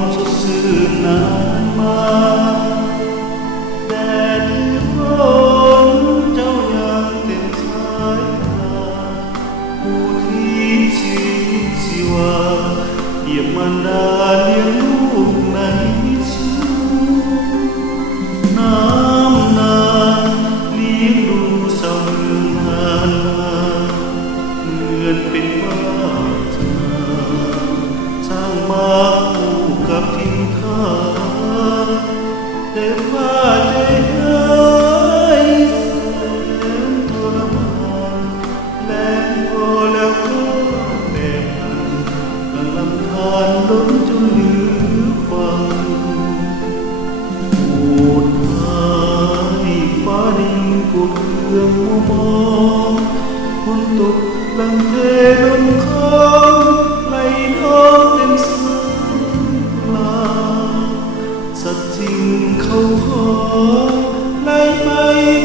มสดชื่นนานมาแดดหรือฝนเจ้ายังเต็มสายตาผู้ที่ชีวิตชีวาเยี่ยมมารดาเลี้ยงลูกในชูน้ำนาเลี้ยงดูชาวเมืองนานมาเหมือนเป็นบ้านช่างมาคู่กับทิมทานแต่ฟ้าใจหายแสนทรมานแรงพอแล้วก็แบ่งกันลำธารล้นจนเหลือฟังโอดหายฟ้าดินกดเครื่องมัวมองฝนตกหลังเทลงค้างไหลน้องเต็มสายปลาสัตว์จริงเขาขอไหลไป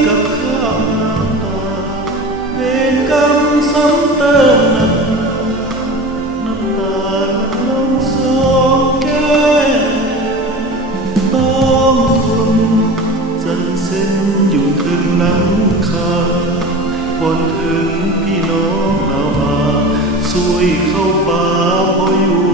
กับข้าวน้ำตาเวรกรรมซ้ำเติมน้ำตาลงสองแก้มต้องทนจันเส้นอยู่ถึงหลังคาบนถึงพี่น้องเรามาช่วยเข้าป่าพออยู่